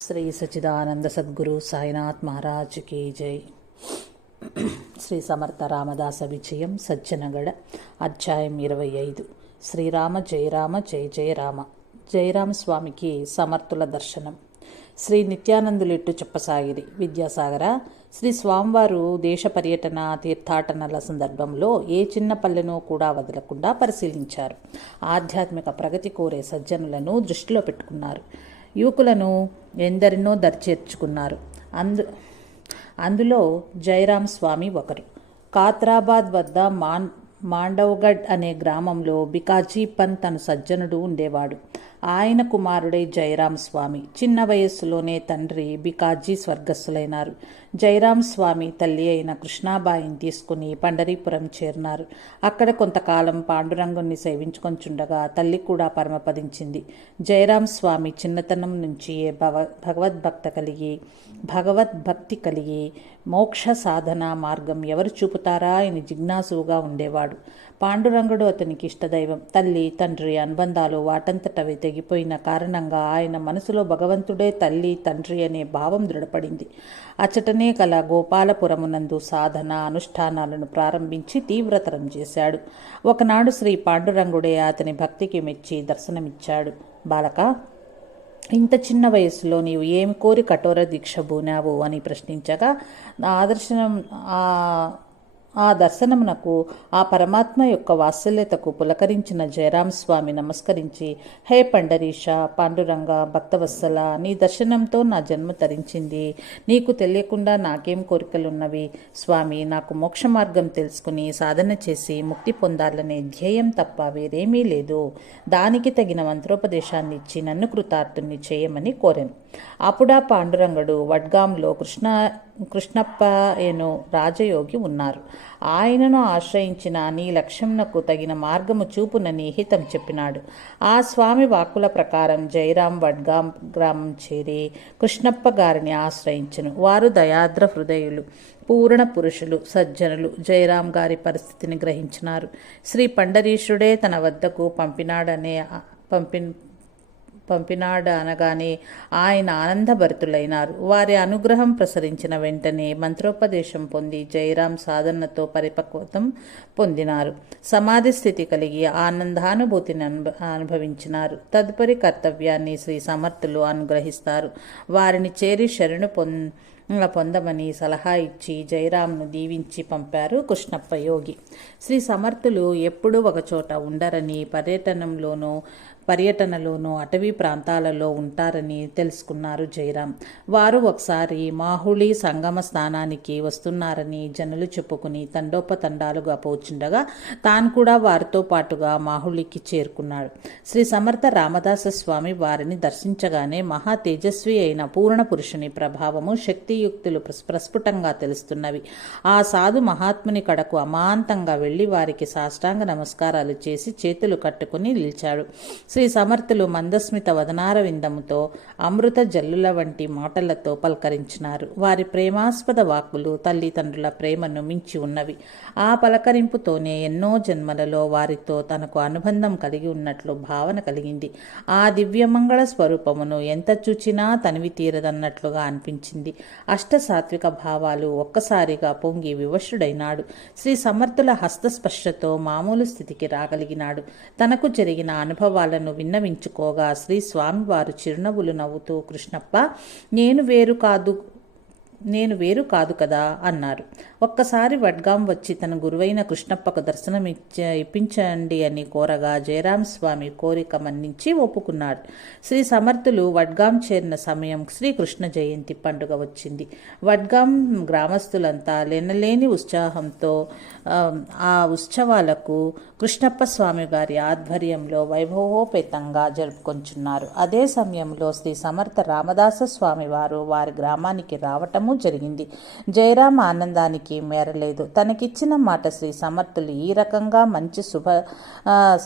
శ్రీ సచిదానంద సద్గురు సాయినాథ్ మహారాజ్ की जय। శ్రీ సమర్థ రామదాస విజయం సజ్జనగడ అధ్యాయం 25। శ్రీరామ జయరామ జయ జయ రామ। జయరామ స్వామికి సమర్థుల దర్శనం। శ్రీ నిత్యానందులిట్టు చెప్పసాగిరి విద్యాసాగర, శ్రీ స్వామివారు దేశ పర్యటన తీర్థాటనల సందర్భంలో ఏ చిన్న పల్లెను కూడా వదలకుండా పరిశీలించారు। ఆధ్యాత్మిక ప్రగతి కోరే సజ్జనులను దృష్టిలో పెట్టుకున్నారు। యువకులను ఎందరినో దరిచేర్చుకున్నారు। అందులో జయరాం స్వామి ఒకరు। కాత్రాబాద్ వద్ద మాండవ్గఢ్ అనే గ్రామంలో బికాజీ పంత్ అను సజ్జనుడు ఉండేవాడు। ఆయన కుమారుడే జయరాం స్వామి। చిన్న వయస్సులోనే తండ్రి బికాజీ స్వర్గస్థులైనారు। జయరాం స్వామి తల్లి అయిన కృష్ణాబాయిని తీసుకుని పండరీపురం చేరినారు। అక్కడ కొంతకాలం పాండురంగుణ్ణి సేవించుకొంచుండగా తల్లి కూడా పరమపదించింది। జయరాం స్వామి చిన్నతనం నుంచి భగవద్భక్తి కలిగి మోక్ష సాధన మార్గం ఎవరు చూపుతారా అని జిజ్ఞాసుగా ఉండేవాడు। పాండురంగుడు అతనికి ఇష్టదైవం। తల్లి తండ్రి అనుబంధాలు వాటంతటవే తెగిపోయిన కారణంగా ఆయన మనసులో భగవంతుడే తల్లి తండ్రి అనే భావం దృఢపడింది। అచటనే కల గోపాలపురమునందు సాధన అనుష్ఠానాలను ప్రారంభించి తీవ్రతరం చేశాడు। ఒకనాడు శ్రీ పాండురంగుడే అతని భక్తికి మెచ్చి దర్శనమిచ్చాడు। బాలక, ఇంత చిన్న వయసులో నీవు ఏమి కోరి కఠోర దీక్ష బూనావు అని ప్రశ్నించగా ఆ దర్శనమునకు ఆ పరమాత్మ యొక్క వాత్సల్యతకు పులకరించిన జయరాం స్వామి నమస్కరించి, హే పండరీష, పాండురంగ, భక్తవత్సల, నీ దర్శనంతో నా జన్మ తరించింది। నీకు తెలియకుండా నాకేం కోరికలున్నవి స్వామి? నాకు మోక్ష మార్గం తెలుసుకుని సాధన చేసి ముక్తి పొందాలనే ధ్యేయం తప్ప వేరేమీ లేదు। దానికి తగిన మంత్రోపదేశాన్ని ఇచ్చి నన్ను కృతార్థుని చేయమని కోరాను। అప్పుడా పాండురంగుడు వడ్గాంలో కృష్ణప్ప ఏను రాజయోగి ఉన్నారు। ఆయనను ఆశ్రయించిన నీ లక్ష్యంనకు తగిన మార్గము చూపునని హితం చెప్పినాడు। ఆ స్వామి వాక్కుల ప్రకారం జయరాం వడ్గాం గ్రామం చేరి కృష్ణప్ప గారిని ఆశ్రయించను। వారు దయాద్ర హృదయులు, పూర్ణ పురుషులు, సజ్జనులు। జయరాం గారి పరిస్థితిని గ్రహించినారు। శ్రీ పండరీశుడే తన వద్దకు పంపినాడనగానే ఆయన ఆనందభరితులైనారు। వారి అనుగ్రహం ప్రసరించిన వెంటనే మంత్రోపదేశం పొంది జయరాం సాధనతో పరిపక్వతం పొందినారు। సమాధి స్థితి కలిగి ఆనందానుభూతిని అనుభవించినారు। తదుపరి కర్తవ్యాన్ని శ్రీ సమర్థులు అనుగ్రహిస్తారు। వారిని చేరి శరణు పొందమని సలహా ఇచ్చి జయరాంను దీవించి పంపారు కృష్ణప్ప యోగి। శ్రీ సమర్థులు ఎప్పుడూ ఒకచోట ఉండరని పర్యటనలోనూ అటవీ ప్రాంతాలలో ఉంటారని తెలుసుకున్నారు జయరాం। వారు ఒకసారి మాహుళి సంగమ స్థానానికి వస్తున్నారని జనులు చెప్పుకుని తండోపతండాలుగా పోచుండగా తాను కూడా వారితో పాటుగా మాహుళికి చేరుకున్నాడు। శ్రీ సమర్థ రామదాస స్వామి వారిని దర్శించగానే మహా తేజస్వి అయిన పూర్ణ పురుషుని ప్రభావము, శక్తియుక్తులు ప్రస్ఫుటంగా తెలుస్తున్నవి। ఆ సాధు మహాత్ముని కడకు అమాంతంగా వెళ్లి వారికి సాష్టాంగ నమస్కారాలు చేసి చేతులు కట్టుకుని నిలిచాడు। శ్రీ సమర్థులు మందస్మిత వదనార విందముతో అమృత జల్లుల వంటి మాటలతో పలకరించినారు। వారి ప్రేమాస్పద వాక్కులు తల్లిదండ్రుల ప్రేమను మించి ఉన్నవి। ఆ పలకరింపుతోనే ఎన్నో జన్మలలో వారితో తనకు అనుబంధం కలిగి ఉన్నట్లు భావన కలిగింది। ఆ దివ్యమంగళ స్వరూపమును ఎంత చూచినా తనివి తీరదన్నట్లుగా అనిపించింది। అష్టసాత్విక భావాలు ఒక్కసారిగా పొంగి వివశుడైనాడు। శ్రీ సమర్థుల హస్తస్పర్శతో మామూలు స్థితికి రాగలిగినాడు। తనకు జరిగిన అనుభవాలను విన్నవించుకోగా శ్రీ స్వామివారు చిరునవ్వులు నవ్వుతూ, కృష్ణప్ప, నేను వేరు కాదు కదా అన్నారు। ఒక్కసారి వడ్గాం వచ్చి తన గురువైన కృష్ణప్పకు దర్శనం ఇప్పించండి అని కోరగా జయరాం స్వామి కోరిక మన్నించి ఒప్పుకున్నాడు। శ్రీ సమర్థులు వడ్గాం చేరిన సమయం శ్రీకృష్ణ జయంతి పండుగ వచ్చింది। వడ్గాం గ్రామస్తులంతా లేనలేని ఉత్సాహంతో ఆ ఉత్సవాలకు కృష్ణప్ప స్వామి గారి ఆధ్వర్యంలో వైభవోపేతంగా జరుపుకొంచున్నారు। అదే సమయంలో శ్రీ సమర్థ రామదాస స్వామి వారు వారి గ్రామానికి రావటము జరిగింది। జయరాం ఆనందానికి మేరలేదు। తనకిచ్చిన మాట శ్రీ సమర్థులు ఈ రకంగా మంచి శుభ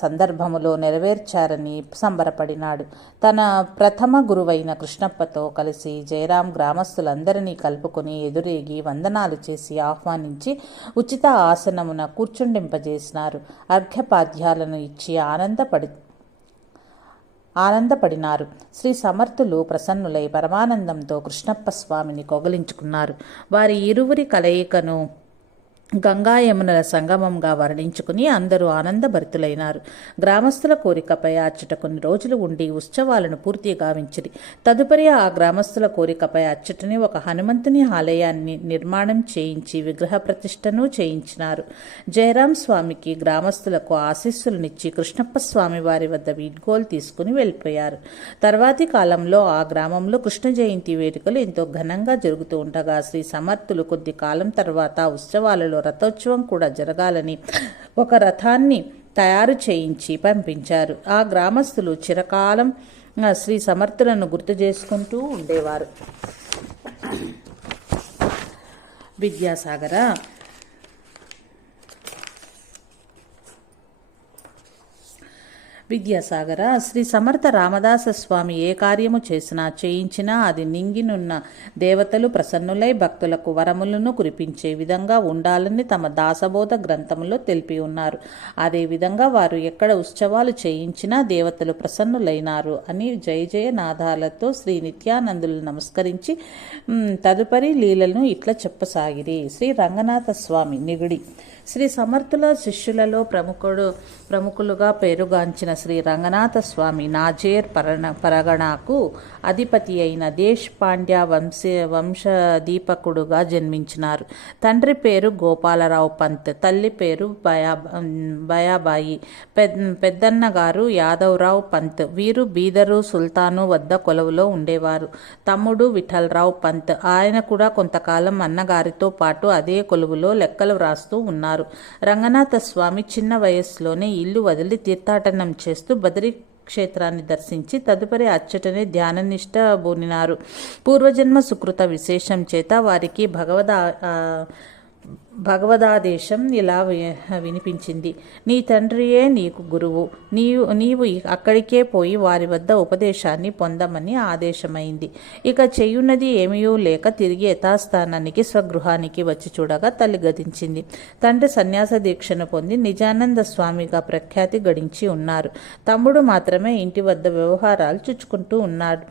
సందర్భములో నెరవేర్చారని సంబరపడినాడు। తన ప్రథమ గురువైన కృష్ణప్పతో కలిసి జయరాం గ్రామస్తులందరినీ కలుపుకొని ఎదురేగి వందనాలు చేసి ఆహ్వానించి ఉచిత ఆసనమున కూర్చుండింపజేసినారు। అర్ఘ్యపాద్యాలను ఇచ్చి ఆనందపడినారు. శ్రీ సమర్థులు ప్రసన్నులై పరమానందంతో కృష్ణప్ప స్వామిని కౌగిలించుకున్నారు. వారి ఇరువురి కలయికను గంగా యమునల సంగమంగా వర్ణించుకుని అందరూ ఆనందభరితులైనారు. గ్రామస్తుల కోరికపై అచ్చట కొన్ని రోజులు ఉండి ఉత్సవాలను పూర్తిగా గావించిరి. తదుపరి ఆ గ్రామస్తుల కోరికపై అచ్చటని ఒక హనుమంతుని ఆలయాన్ని నిర్మాణం చేయించి విగ్రహ ప్రతిష్టను చేయించినారు. జయరాం స్వామికి గ్రామస్తులకు ఆశీస్సులనిచ్చి కృష్ణప్ప స్వామి వారి వద్ద వీడ్కోలు తీసుకుని వెళ్ళిపోయారు. తర్వాతి కాలంలో ఆ గ్రామంలో కృష్ణ జయంతి వేడుకలు ఎంతో ఘనంగా జరుగుతూ ఉండగా శ్రీ సమర్థులు కొద్ది కాలం తర్వాత ఉత్సవాలలో రథోత్సవం కూడా జరగాలని ఒక రథాన్ని తయారు చేయించి పంపించారు. ఆ గ్రామస్తులు చిరకాలం శ్రీ సమర్థులను గుర్తు చేసుకుంటూ ఉండేవారు. విద్యాసాగర శ్రీ సమర్థ రామదాస స్వామి ఏ కార్యము చేయించినా అది నింగినున్న దేవతలు ప్రసన్నులై భక్తులకు వరములను కురిపించే విధంగా ఉండాలని తమ దాసబోధ గ్రంథములో తెలిపి ఉన్నారు. అదేవిధంగా వారు ఎక్కడ ఉత్సవాలు చేయించినా దేవతలు ప్రసన్నులైనారు అని జయ జయ నాదాలతో శ్రీ నిత్యానందులు నమస్కరించి తదుపరి లీలను ఇట్లా చెప్పసాగిరి. శ్రీ రంగనాథ స్వామి నిగుడి. శ్రీ సమర్థుల శిష్యులలో ప్రముఖులుగా పేరుగాంచిన శ్రీ రంగనాథ స్వామి నాజేర్ పరగణకు అధిపతి అయిన దేశ్ పాండ్య వంశదీపకుడుగా జన్మించినారు. తండ్రి పేరు గోపాలరావు పంత్, తల్లి పేరు బయాబాయి. పెద్దన్నగారు యాదవరావు పంత్. వీరు బీదరు సుల్తాను వద్ద కొలువులో ఉండేవారు. తమ్ముడు విఠలరావు పంత్. ఆయన కూడా కొంతకాలం అన్నగారితో పాటు అదే కొలువులో లెక్కలు వ్రాస్తూ ఉన్నారు. రంగనాథ స్వామి చిన్న వయస్సులోనే ఇల్లు వదిలి తీర్థాటనం చేస్తూ బదరీ క్షేత్రాన్ని దర్శించి తదుపరి అచ్చటనే ధ్యాననిష్ట బూనినారు. పూర్వజన్మ సుకృత విశేషం చేత వారికి భగవదాదేశం ఇలా వినిపించింది: నీ తండ్రియే నీకు గురువు, నీవు అక్కడికే పోయి వారి వద్ద ఉపదేశాన్ని పొందమని ఆదేశమైంది. ఇక చేయున్నది ఏమీయూ లేక తిరిగి యథాస్థానానికి స్వగృహానికి వచ్చి చూడగా తల్లి గతించింది. తండ్రి సన్యాస దీక్షను పొంది నిజానంద స్వామిగా ప్రఖ్యాతి గడించి ఉన్నారు. తమ్ముడు మాత్రమే ఇంటి వద్ద వ్యవహారాలు చుచ్చుకుంటూ ఉన్నాడు.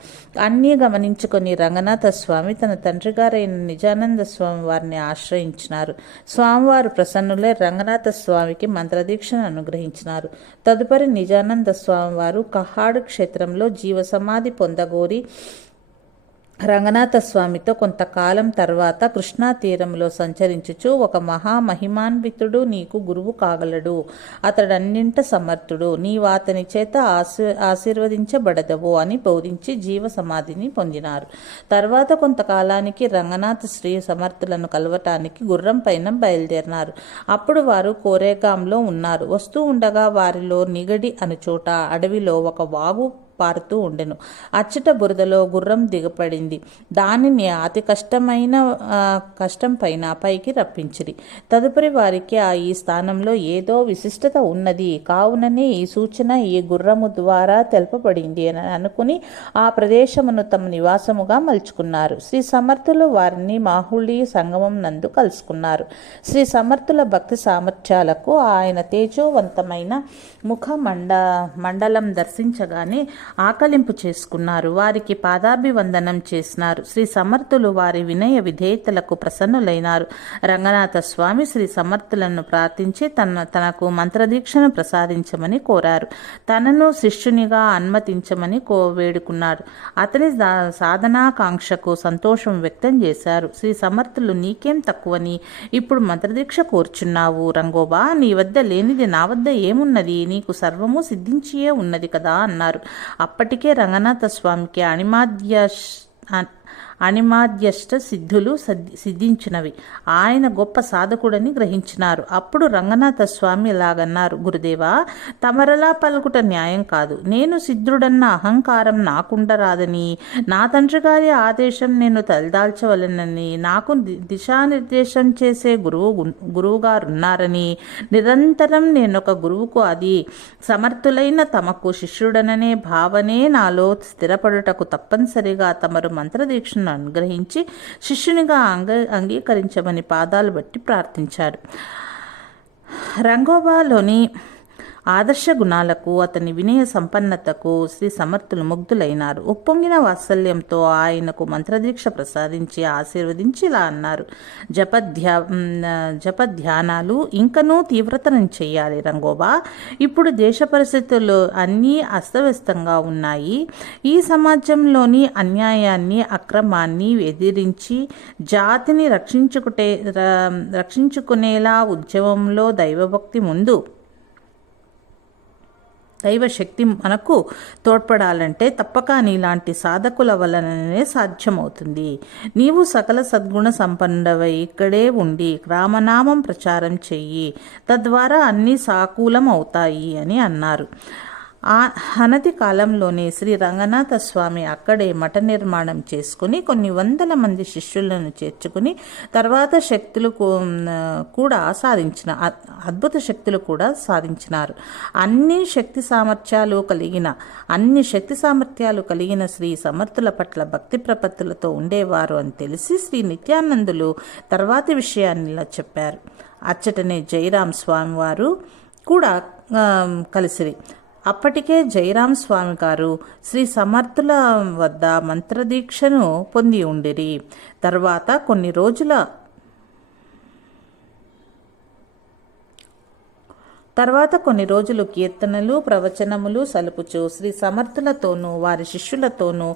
అన్నీ గమనించుకొని రంగనాథ స్వామి తన తండ్రి గారైన నిజానంద స్వామి వారిని ఆశ్రయించినారు. స్వామివారు ప్రసన్నులై రంగనాథ స్వామికి మంత్రదీక్షను అనుగ్రహించినారు. తదుపరి నిజానంద స్వామివారు కహాడు క్షేత్రంలో జీవ సమాధి పొందగోరి రంగనాథ స్వామితో కొంతకాలం తర్వాత కృష్ణా తీరంలో సంచరించుచు ఒక మహామహిమాన్వితుడు నీకు గురువు కాగలడు, అతడన్నింట సమర్థుడు, నీవు అతని చేత ఆశీర్వదించబడదవు అని బోధించి జీవ సమాధిని పొందినారు. తర్వాత కొంతకాలానికి రంగనాథ శ్రీ సమర్థులను కలవటానికి గుర్రం పైన బయలుదేరినారు. అప్పుడు వారు కోరేగాంలో ఉన్నారు. వస్తూ ఉండగా వారిలో నిగడి అను చోట అడవిలో ఒక వాగు పారుతూ ఉండెను. అచ్చట బురదలో గుర్రం దిగపడింది. దానిని అతి కష్టం పైన పైకి రప్పించిరి. తదుపరి వారికి ఈ స్థానంలో ఏదో విశిష్టత ఉన్నది కావుననే ఈ సూచన ఈ గుర్రము ద్వారా తెలపబడింది అని అనుకుని ఆ ప్రదేశమును తమ నివాసముగా మలుచుకున్నారు. శ్రీ సమర్థులు వారిని మాహుళి సంగమం నందు కలుసుకున్నారు. శ్రీ సమర్థుల భక్తి సామర్థ్యాలకు ఆయన తేజోవంతమైన ముఖ మండలం దర్శించగానే ఆకలింపు చేసుకున్నారు. వారికి పాదాభివందనం చేసినారు. శ్రీ సమర్థులు వారి వినయ విధేయతలకు ప్రసన్నులైనారు. రంగనాథ స్వామి శ్రీ సమర్థులను ప్రార్థించి తనకు మంత్రదీక్షను ప్రసాదించమని కోరారు. తనను శిష్యునిగా అనుమతించమని వేడుకున్నాడు. అతని సాధనాకాంక్షకు సంతోషం వ్యక్తం చేశారు. శ్రీ సమర్థులు నీకేం తక్కువని ఇప్పుడు మంత్రదీక్ష కోర్చున్నావు రంగోబా, నీ వద్ద లేనిది నా వద్ద ఏమున్నది, నీకు సర్వము సిద్ధించియే ఉన్నది కదా అన్నారు. అప్పటికే రంగనాథ స్వామికి అనిమాద్యష్ట సిద్ధులు సిద్ధించినవి. ఆయన గొప్ప సాధకుడని గ్రహించినారు. అప్పుడు రంగనాథ స్వామి ఇలాగన్నారు: గురుదేవా, తమరలా పలుకుట న్యాయం కాదు. నేను సిద్ధుడన్న అహంకారం నాకుండరాదని, నా తండ్రి గారి ఆదేశం నేను తలదాల్చవలనని, నాకు దిశానిర్దేశం చేసే గురువుగారున్నారని, నిరంతరం నేనొక గురువుకు అది సమర్థులైన తమకు శిష్యుడననే భావనే నాలో స్థిరపడుటకు తప్పనిసరిగా తమరు మంత్రదీక్షను అనుగ్రహించి శిష్యునిగా అంగీకరించమని పాదాలు బట్టి ప్రార్థించాడు. రంగోబాలోని ఆదర్శ గుణాలకు, అతని వినయ సంపన్నతకు శ్రీ సమర్థులు ముగ్ధులైనారు. ఉప్పొంగిన వాత్సల్యంతో ఆయనకు మంత్రదీక్ష ప్రసాదించి ఆశీర్వదించి ఇలా అన్నారు: జపధ్యానాలు ఇంకనూ తీవ్రతరం చెయ్యాలి రంగోబా. ఇప్పుడు దేశ పరిస్థితులు అన్నీ అస్తవ్యస్తంగా ఉన్నాయి. ఈ సమాజంలోని అన్యాయాన్ని, అక్రమాన్ని ఎదిరించి జాతిని రక్షించుకునేలా ఉద్యమంలో దైవశక్తి మనకు తోడ్పడాలంటే తప్పక నీలాంటి సాధకుల వలననే సాధ్యమవుతుంది. నీవు సకల సద్గుణ సంపన్నవై ఇక్కడే ఉండి రామనామం ప్రచారం చెయ్యి, తద్వారా అన్నీ సాకూలం అవుతాయి అని అన్నారు. అనతి కాలంలోనే శ్రీ రంగనాథ స్వామి అక్కడే మఠ నిర్మాణం చేసుకుని కొన్ని వందల మంది శిష్యులను చేర్చుకుని తర్వాత అద్భుత శక్తులు కూడా సాధించినారు. అన్ని శక్తి సామర్థ్యాలు కలిగిన శ్రీ సమర్థుల పట్ల భక్తి ప్రపత్తులతో ఉండేవారు అని తెలిసి శ్రీ నిత్యానందులు తర్వాతి విషయాన్ని ఇలా చెప్పారు. అచ్చటనే జయరాం స్వామి వారు కూడా కలిసిరి. అప్పటికే జయరాం స్వామి గారు శ్రీ సమర్థుల వద్ద మంత్రదీక్షను పొంది ఉండిరి. తర్వాత కొన్ని రోజులు కీర్తనలు, ప్రవచనములు సలుపుచు శ్రీ సమర్థులతోనూ వారి శిష్యులతోనూ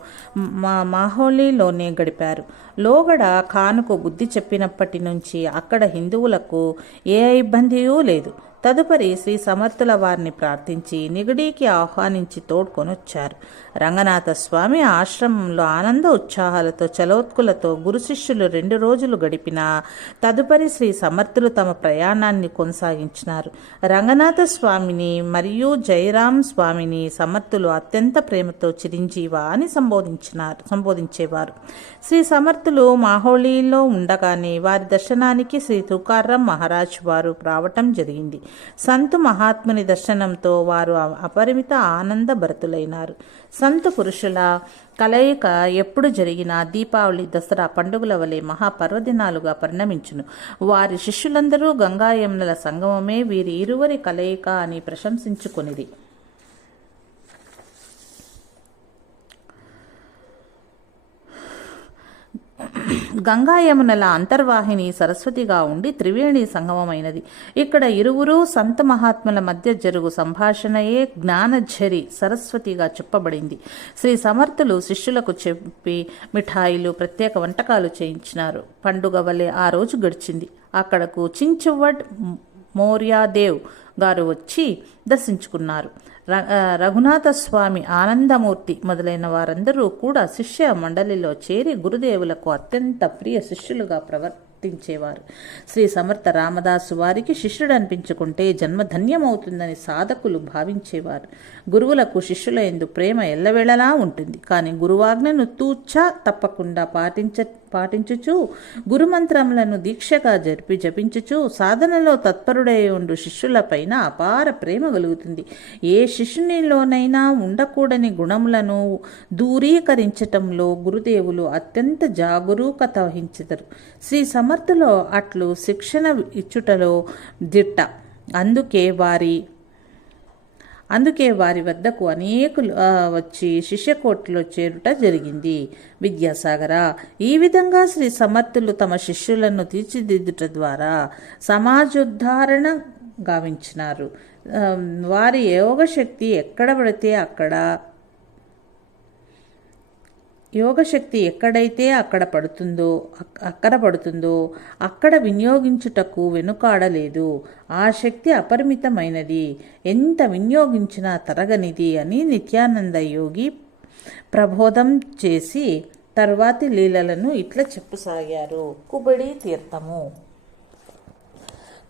మాహోలీలోనే గడిపారు. లోగడ ఖానుకు బుద్ధి చెప్పినప్పటి నుంచి అక్కడ హిందువులకు ఏ ఇబ్బందియూ లేదు. తదుపరి శ్రీ సమర్థుల వారిని ప్రార్థించి నిగడీకి ఆహ్వానించి తోడ్కొనొచ్చారు. రంగనాథ స్వామి ఆశ్రమంలో ఆనంద ఉత్సాహాలతో చలోత్కులతో గురు శిష్యులు 2 రోజులు గడిపిన తదుపరి శ్రీ సమర్థులు తమ ప్రయాణాన్ని కొనసాగించినారు. రంగనాథ స్వామిని మరియు జయరాం స్వామిని సమర్థులు అత్యంత ప్రేమతో చిరంజీవ అని సంబోధించేవారు. శ్రీ సమర్థులు మాహోళీలో ఉండగానే వారి దర్శనానికి శ్రీ తుకారాం మహారాజ్ వారు రావటం జరిగింది. సంతు మహాత్ముని దర్శనంతో వారు అపరిమిత ఆనంద భరితులైనారు. సంతు పురుషుల కలయిక ఎప్పుడు జరిగినా దీపావళి, దసరా పండుగల వలె మహాపర్వదినాలుగా పరిణమించును. వారి శిష్యులందరూ గంగా యమునల సంగమమే వీరి ఇరువురి కలయిక అని ప్రశంసించుకొనిది. గంగా యమునల అంతర్వాహిని సరస్వతిగా ఉండి త్రివేణి సంగమమైనది. ఇక్కడ ఇరువురు సంత మహాత్ముల మధ్య జరుగు సంభాషణయే జ్ఞానఝరి సరస్వతిగా చెప్పబడింది. శ్రీ సమర్థులు శిష్యులకు చెప్పి మిఠాయిలు, ప్రత్యేక వంటకాలు చేయించినారు. పండుగ వలె ఆ రోజు గడిచింది. అక్కడకు చించువడ్ మౌర్యాదేవ్ గారు వచ్చి దర్శించుకున్నారు. రఘునాథ స్వామి, ఆనందమూర్తి మొదలైన వారందరూ కూడా శిష్య మండలిలో చేరి గురుదేవులకు అత్యంత ప్రియ శిష్యులుగా ప్రవర్తించేవారు. శ్రీ సమర్థ రామదాసు వారికి శిష్యుడు అనిపించుకుంటే జన్మధన్యమవుతుందని సాధకులు భావించేవారు. గురువులకు శిష్యుల యందు ప్రేమ ఎల్లవేళలా ఉంటుంది. కానీ గురువాజ్ఞను తూచా తప్పకుండా పాటించుచు గురుమంత్రములను దీక్షగా జపించుచు సాధనలో తత్పరుడై ఉండు శిష్యులపైన అపార ప్రేమ కలుగుతుంది. ఏ శిష్యునిలోనైనా ఉండకూడని గుణములను దూరీకరించటంలో గురుదేవులు అత్యంత జాగరూకత వహించెదరు. శ్రీ సమర్థులో అట్లు శిక్షణ ఇచ్చుటలో దిట్ట. అందుకే వారి వద్దకు అనేకులు వచ్చి శిష్యకోటిలో చేరుట జరిగింది. విద్యాసాగర, ఈ విధంగా శ్రీ సమర్థులు తమ శిష్యులను తీర్చిదిద్దుట ద్వారా సమాజోద్ధారణ గావించినారు. వారి యోగశక్తి ఎక్కడైతే అక్కడ పడుతుందో అక్కడ వినియోగించుటకు వెనుకాడలేదు. ఆ శక్తి అపరిమితమైనది, ఎంత వినియోగించినా తరగనిది అని నిత్యానంద యోగి ప్రబోధం చేసి తర్వాతి లీలలను ఇట్లా చెప్పసాగారు. కుబడి తీర్థము.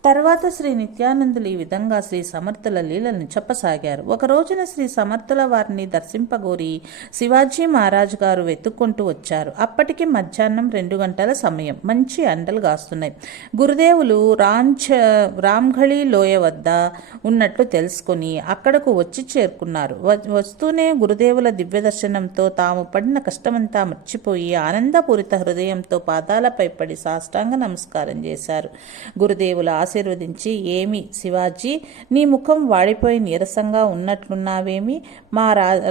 తర్వాత శ్రీ నిత్యానందులు ఈ విధంగా శ్రీ సమర్థుల లీలను చెప్పసాగారు. ఒక రోజున శ్రీ సమర్థుల వారిని దర్శింపగోరి శివాజీ మహారాజ్ గారు వెతుక్కుంటూ వచ్చారు. అప్పటికి మధ్యాహ్నం 2 గంటల సమయం. మంచి ఎండలు గాస్తున్నాయి. గురుదేవులు రామ్ఘళి లోయ వద్ద ఉన్నట్లు తెలుసుకుని అక్కడకు వచ్చి చేరుకున్నారు. వస్తూనే గురుదేవుల దివ్య దర్శనంతో తాము పడిన కష్టమంతా మర్చిపోయి ఆనందపూరిత హృదయంతో పాదాలపై పడి సాష్టాంగ నమస్కారం చేశారు. గురుదేవుల ఆశీర్వదించి, ఏమి శివాజీ, నీ ముఖం వాడిపోయి నీరసంగా ఉన్నట్లున్నావేమి? మా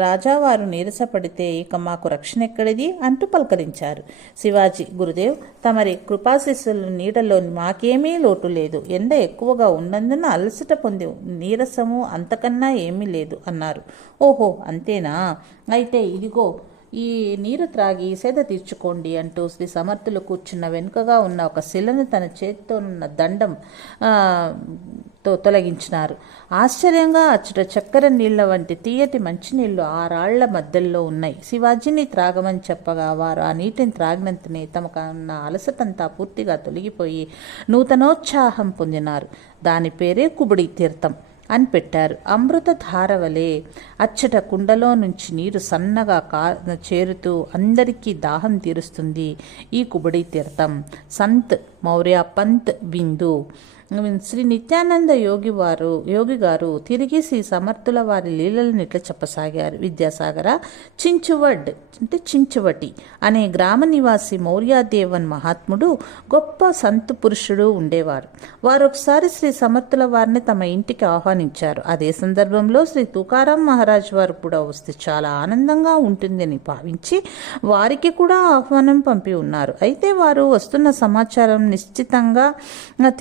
రాజావారు నీరసపడితే ఇక మాకు రక్షణ ఎక్కడిది అంటూ పలకరించారు. శివాజీ, గురుదేవ్, తమరి కృపాశిస్సుల నీడలో మాకేమీ లోటు లేదు. ఎండ ఎక్కువగా ఉన్నందున అలసట పొంది నీరసము అంతకన్నా ఏమీ లేదు అన్నారు. ఓహో, అంతేనా? అయితే ఇదిగో ఈ నీరు త్రాగి సేద తీర్చుకోండి అంటూ శ్రీ సమర్థులు కూర్చున్న వెనుకగా ఉన్న ఒక శిలను తన చేతితో ఉన్న దండం తొలగించినారు. ఆశ్చర్యంగా అచ్చట చక్కెర నీళ్ల వంటి తీయటి మంచినీళ్లు ఆ రాళ్ల మధ్యలో ఉన్నాయి. శివాజీని త్రాగమని చెప్పగా వారు ఆ నీటిని త్రాగినంతనే తమకున్న అలసటంతా పూర్తిగా తొలగిపోయి నూతనోత్సాహం పొందినారు. దాని పేరే కుబుడి తీర్థం అని పెట్టారు. అమృత ధారవలే అచ్చట కుండలో నుంచి నీరు సన్నగా చేరుతూ అందరికీ దాహం తీరుస్తుంది ఈ కుబడి తీర్థం. సంత్ మౌర్య పంత్ బిందు శ్రీ నిత్యానంద యోగి గారు తిరిగి శ్రీ సమర్థుల వారి లీలలను ఇట్లా చెప్పసాగారు. విద్యాసాగర, చించువడ్ అంటే చించువటి అనే గ్రామ నివాసి మౌర్యాదేవన్ మహాత్ముడు గొప్ప సంతు పురుషుడు ఉండేవారు. వారు ఒకసారి శ్రీ సమర్థుల వారిని తమ ఇంటికి ఆహ్వానించారు. అదే సందర్భంలో శ్రీ తుకారాం మహారాజ్ వారు కూడా వస్తే చాలా ఆనందంగా ఉంటుందని భావించి వారికి కూడా ఆహ్వానం పంపి ఉన్నారు. అయితే వారు వస్తున్న సమాచారం నిశ్చితంగా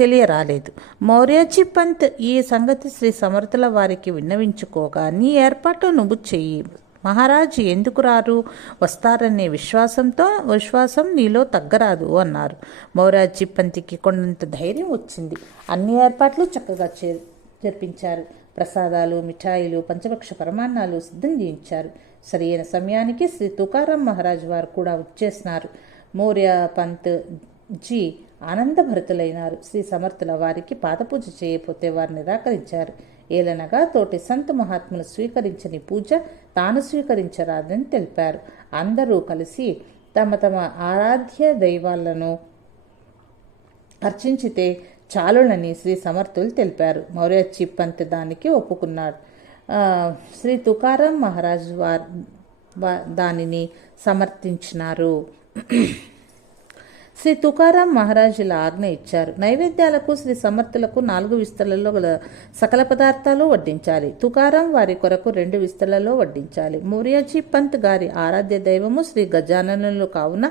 తెలియరాలేదు. మౌర్యాజీ పంత్ ఈ సంగతి శ్రీ సమర్థుల వారికి విన్నవించుకోగా, నీ ఏర్పాట్లు నువ్వు చెయ్యి, మహారాజు ఎందుకు రారు, వస్తారనే విశ్వాసం నీలో తగ్గరాదు అన్నారు. మౌర్యాజీ పంత్కి కొండంత ధైర్యం వచ్చింది. అన్ని ఏర్పాట్లు చక్కగా జరిపించారు. ప్రసాదాలు, మిఠాయిలు, పంచభక్ష పరమాన్నాలు సిద్ధం చేయించారు. సరైన సమయానికి శ్రీ తుకారాం మహారాజు వారు కూడా వచ్చేసినారు. మౌర్య పంత్ జీ ఆనందభరితులైనారు. శ్రీ సమర్థుల వారికి పాదపూజ చేయకపోతే వారు నిరాకరించారు. ఏలనగా తోటి సంత మహాత్ములు స్వీకరించని పూజ తాను స్వీకరించరాదని తెలిపారు. అందరూ కలిసి తమ తమ ఆరాధ్య దైవాలను అర్చించితే చాలునని శ్రీ సమర్థులు తెలిపారు. మౌర్యాజీ పంత్ దానికి ఒప్పుకున్నాడు. శ్రీ తుకారాం మహారాజు దానిని సమర్థించినారు. శ్రీ తుకారాం మహారాజుల ఆజ్ఞ ఇచ్చారు. నైవేద్యాలకు శ్రీ సమర్థులకు 4 విస్తరలలో గల సకల పదార్థాలు వడ్డించాలి. తుకారాం వారి కొరకు 2 విస్తరలలో వడ్డించాలి. మౌర్యాజీ పంత్ గారి ఆరాధ్య దైవము శ్రీ గజాననులు కావున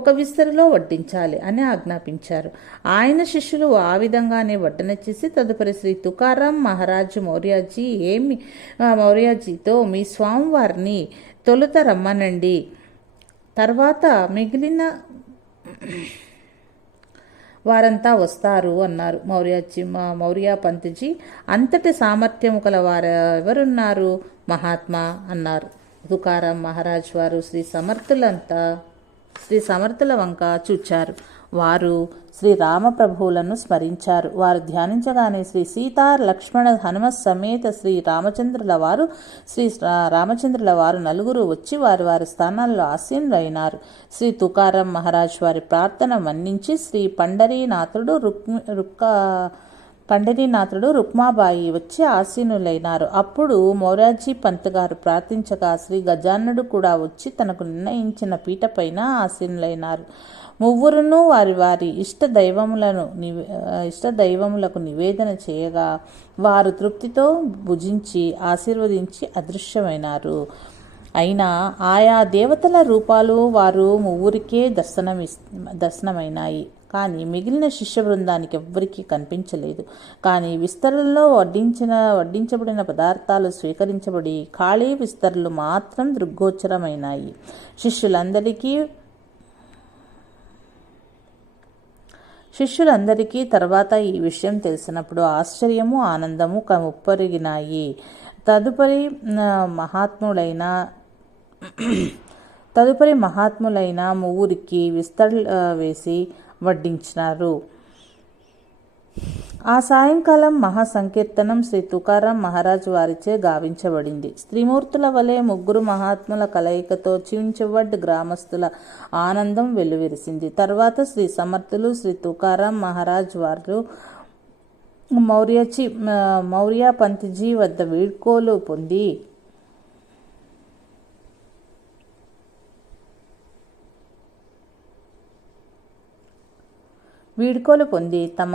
1 విస్తరలో వడ్డించాలి అని ఆజ్ఞాపించారు. ఆయన శిష్యులు ఆ విధంగానే వడ్డన చేసి తదుపరి శ్రీ తుకారాం మహారాజు మౌర్యాజీతో మీ స్వామివారిని తొలుత రమ్మనండి, తర్వాత మిగిలిన వారంతా వస్తారు అన్నారు. మౌర్య పంత్జీ, అంతటి సామర్థ్యము కల వారెవరున్నారు మహాత్మా అన్నారు. తుకారాం మహారాజ్ వారు శ్రీ సమర్థుల వంక చూచారు. వారు శ్రీ రామప్రభువులను స్మరించారు. వారు ధ్యానించగానే శ్రీ సీతా లక్ష్మణ హనుమ సమేత శ్రీ రామచంద్రుల వారు 4 వచ్చి వారి స్థానాల్లో ఆసీనులైనారు. శ్రీ తుకారాం మహారాజ్ వారి ప్రార్థన మన్నించి శ్రీ పండరీనాథుడు రుక్మాబాయి వచ్చి ఆసీనులైనారు. అప్పుడు మౌర్యాజీ పంత్ గారు ప్రార్థించగా శ్రీ గజానుడు కూడా వచ్చి తనకు నిర్ణయించిన పీఠపైన ఆసీనులైనారు. మువ్వురును వారి ఇష్ట దైవములకు నివేదన చేయగా వారు తృప్తితో భుజించి ఆశీర్వదించి అదృశ్యమైనారు. అయినా ఆయా దేవతల రూపాలు వారు మువ్వురికే దర్శనమైనాయి. కానీ మిగిలిన శిష్య బృందానికి ఎవ్వరికీ కనిపించలేదు. కానీ విస్తరణలో వడ్డించబడిన పదార్థాలు స్వీకరించబడి ఖాళీ విస్తరలు మాత్రం దృగ్గోచరమైనాయి. శిష్యులందరికీ తర్వాత ఈ విషయం తెలిసినప్పుడు ఆశ్చర్యము, ఆనందము ముప్పరిగినాయి. తదుపరి మహాత్ములైన ముగ్గురికి విస్తరలు వేసి వడ్డించినారు. ఆ సాయంకాలం మహాసంకీర్తనం శ్రీ తుకారాం మహారాజ్ వారిచే గావించబడింది. స్త్రీమూర్తుల వలె 3 మహాత్ముల కలయికతో చించువడ్ గ్రామస్తుల ఆనందం వెల్లువిరిసింది. తర్వాత శ్రీ సమర్థులు శ్రీ తుకారాం మహారాజ్ వారు మౌర్య పంత్జీ వద్ద వీడ్కోలు పొంది తమ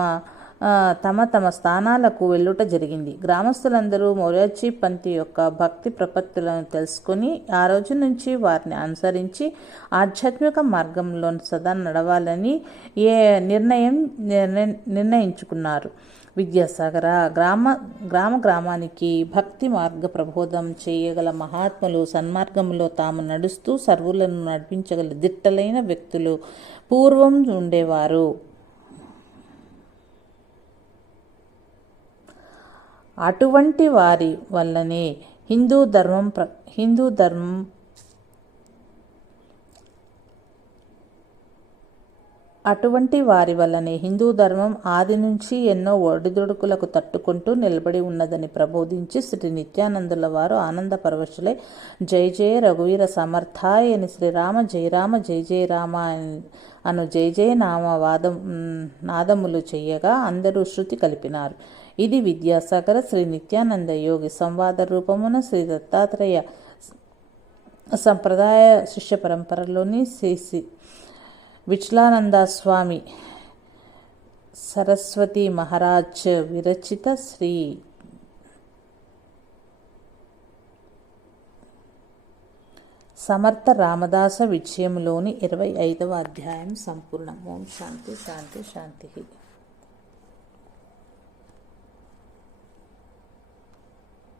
తమ తమ స్థానాలకు వెళ్ళుట జరిగింది. గ్రామస్తులందరూ మొరార్జీ పంత్ యొక్క భక్తి ప్రపత్తులను తెలుసుకొని ఆ రోజు నుంచి వారిని అనుసరించి ఆధ్యాత్మిక మార్గంలో సదా నడవాలని నిర్ణయించుకున్నారు. విద్యాసాగర గ్రామానికి భక్తి మార్గ ప్రబోధం చేయగల మహాత్ములు, సన్మార్గంలో తాము నడుస్తూ సర్వులను నడిపించగల దిట్టలైన వ్యక్తులు పూర్వం ఉండేవారు. అటువంటి వారి వల్లనే హిందూ ధర్మం ఆది నుంచి ఎన్నో ఒడిదుడుకులకు తట్టుకుంటూ నిలబడి ఉన్నదని ప్రబోధించి శ్రీ నిత్యానందుల వారు ఆనంద పరవశులై జయ జయ రఘువీర సమర్థాయ అని శ్రీరామ జయ రామ జయ జయ రామ అను జయ జయ నాదములు చెయ్యగా అందరూ శృతి కలిపినారు. ఇది విద్యాసాగర శ్రీ నిత్యానంద యోగి సంవాద రూపమున శ్రీ దత్తాత్రేయ సంప్రదాయ శిష్య పరంపరలోని శ్రీ విఠలానంద స్వామి సరస్వతి మహారాజ్ విరచిత శ్రీ సమర్థ రామదాస విజయంలోని 25వ అధ్యాయం సంపూర్ణం. ఓం శాంతి శాంతి శాంతి.